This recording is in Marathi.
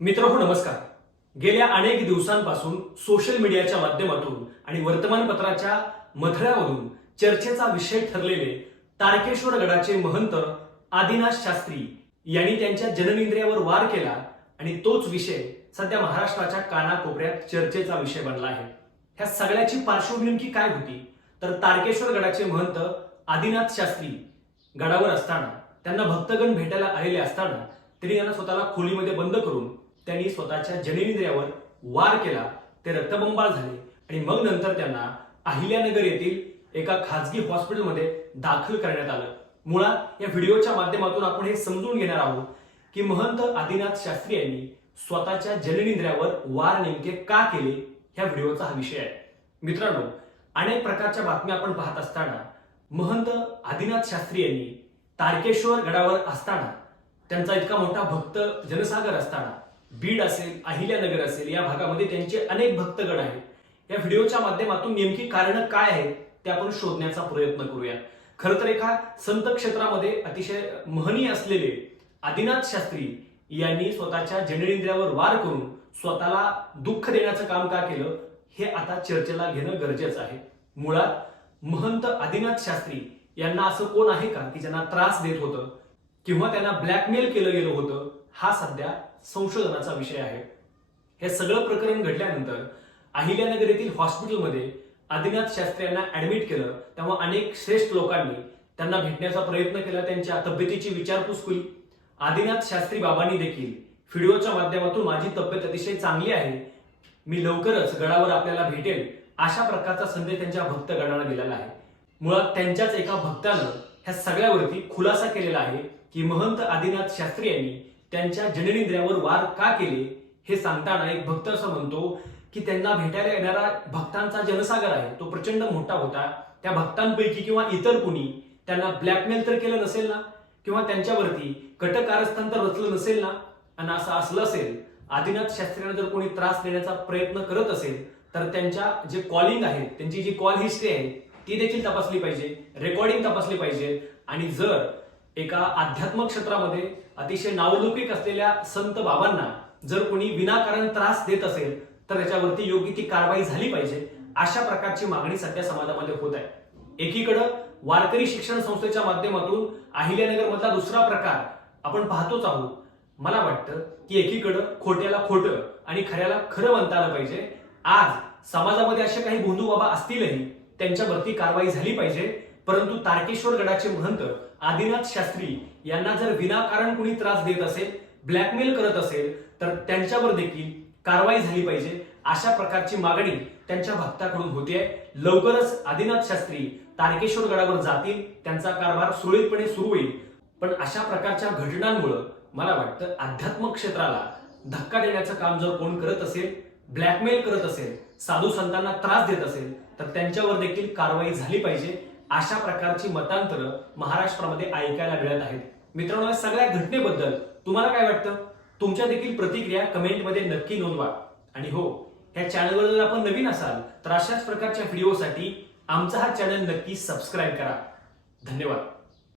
मित्रहो नमस्कार. गेल्या अनेक दिवसांपासून सोशल मीडियाच्या माध्यमातून आणि वर्तमानपत्राच्या मथळ्यामधून चर्चेचा विषय ठरलेले तारकेश्वर गडाचे महंत आदिनाथ शास्त्री यांनी त्यांच्या जननेंद्रियावर वार केला आणि तोच विषय सध्या महाराष्ट्राच्या कानाकोपऱ्यात चर्चेचा विषय बनला आहे. ह्या सगळ्याची पार्श्वभूमी नेमकी काय होती? तर तारकेश्वर गडाचे महंत आदिनाथ शास्त्री गडावर असताना त्यांना भक्तगण भेटायला आलेले असताना त्यांनी त्यांना स्वतःला खोलीमध्ये बंद करून त्यांनी स्वतःच्या जननेंद्रियावर वार केला. ते रक्तबंबाळ झाले आणि मग नंतर त्यांना अहिल्यानगर येथील एका खासगी हॉस्पिटलमध्ये दाखल करण्यात आलं. मुळात या व्हिडिओच्या माध्यमातून आपण हे समजून घेणार आहोत की महंत आदिनाथ शास्त्री यांनी स्वतःच्या जननेंद्रियावर वार नेमके का केले. ह्या व्हिडिओचा हा विषय आहे. मित्रांनो, अनेक प्रकारच्या बातम्या आपण पाहत असताना महंत आदिनाथ शास्त्री यांनी तारकेश्वर गडावर असताना त्यांचा इतका मोठा भक्त जनसागर असताना बीड असेल, अहिल्यानगर असेल, या भागामध्ये त्यांचे अनेक भक्तगण आहेत. या व्हिडिओच्या माध्यमातून नेमकी कारण काय आहेत ते आपण शोधण्याचा प्रयत्न करूया. खरं तर एका संत क्षेत्रामध्ये अतिशय महनीय असलेले आदिनाथ शास्त्री यांनी स्वतःच्या जननेंद्रियावर वार करून स्वतःला दुःख देण्याचं काम का केलं हे आता चर्चेला घेणं गरजेचं आहे. मुळात महंत आदिनाथ शास्त्री यांना असं कोण आहे का की ज्यांना त्रास देत होतं किंवा त्यांना ब्लॅकमेल केलं गेलं होतं, हा सध्या संशोधनाचा विषय आहे. हे सगळं प्रकरण घडल्यानंतर अहिल्यानगर येथील हॉस्पिटलमध्ये आदिनाथ शास्त्री यांना ऍडमिट केलं. तेव्हा अनेक श्रेष्ठ लोकांनी त्यांना भेटण्याचा प्रयत्न केला, त्यांच्या तब्येतीची विचारपूस केली. आदिनाथ शास्त्री बाबांनी देखील व्हिडिओच्या माध्यमातून माझी तब्येत अतिशय चांगली आहे, मी लवकरच गडावर आपल्याला भेटेल, अशा प्रकारचा संदेश त्यांच्या भक्तगणांना दिलेला आहे. मुळात त्यांच्याच एका भक्तानं ह्या सगळ्यावरती खुलासा केलेला आहे की महंत आदिनाथ शास्त्री यांनी त्यांच्या जननेंद्रियावर वार का केले. हे सांगताना एक भक्त असं म्हणतो की त्यांना भेटायला येणारा भक्तांचा जनसागर आहे, तो प्रचंड मोठा होता. त्या भक्तांपैकी किंवा इतर कुणी त्यांना ब्लॅकमेल तर केलं नसेल ना, किंवा त्यांच्यावरती कटकारस्थान तर रचलं नसेल ना. आणि असं असलं असेल, आदिनाथ शास्त्रींना जर कोणी त्रास देण्याचा प्रयत्न करत असेल तर त्यांच्या जे कॉलिंग आहे, त्यांची जी कॉल हिस्ट्री आहे ती देखील तपासली पाहिजे, रेकॉर्डिंग तपासली पाहिजे. आणि जर एका अध्यात्म क्षेत्रामध्ये अतिशय नावलौकिक असलेल्या संत बाबांना जर कोणी विनाकारण त्रास देत असेल तर त्याच्यावरती योग्य ती कारवाई झाली पाहिजे. अशा प्रकारची मागणी सध्या समाजामध्ये होत आहे. एकीकडे वारकरी शिक्षण संस्थेच्या माध्यमातून अहिल्यानगर मधला दुसरा प्रकार आपण पाहतोच आहोत. मला वाटतं की एकीकडे खोट्याला खोटं आणि खऱ्याला खरं म्हणता आलं पाहिजे. आज समाजामध्ये असे काही भोंदू बाबा असतीलही, त्यांच्यावरती कारवाई झाली पाहिजे. परंतु तारकेश्वर गडाचे महंत आदिनाथ शास्त्री यांना जर विनाकारण कुणी त्रास देत असेल, ब्लॅकमेल करत असेल तर त्यांच्यावर देखील कारवाई झाली पाहिजे. अशा प्रकारची मागणी त्यांच्या भक्ताकडून होतीये. लवकरच आदिनाथ शास्त्री तारकेश्वर गडावर जातील, त्यांचा कारभार सुरळीतपणे सुरू होईल. पण अशा प्रकारच्या घटनांमुळे मला वाटतं अध्यात्म क्षेत्राला धक्का देण्याचं काम जर कोण करत असेल, ब्लॅकमेल करत असेल, साधू संतांना त्रास देत असेल तर त्यांच्यावर देखील कारवाई झाली पाहिजे. अशा प्रकारची मतांतरं महाराष्ट्रामध्ये ऐकायला मिळत आहेत. मित्रांनो, या सगळ्या घटनेबद्दल तुम्हाला काय वाटतं? तुमच्या देखील प्रतिक्रिया कमेंटमध्ये नक्की नोंदवा. आणि हो, या चॅनलवर जर आपण नवीन असाल तर अशाच प्रकारच्या व्हिडिओसाठी आमचा हा चॅनल नक्की सबस्क्राईब करा. धन्यवाद.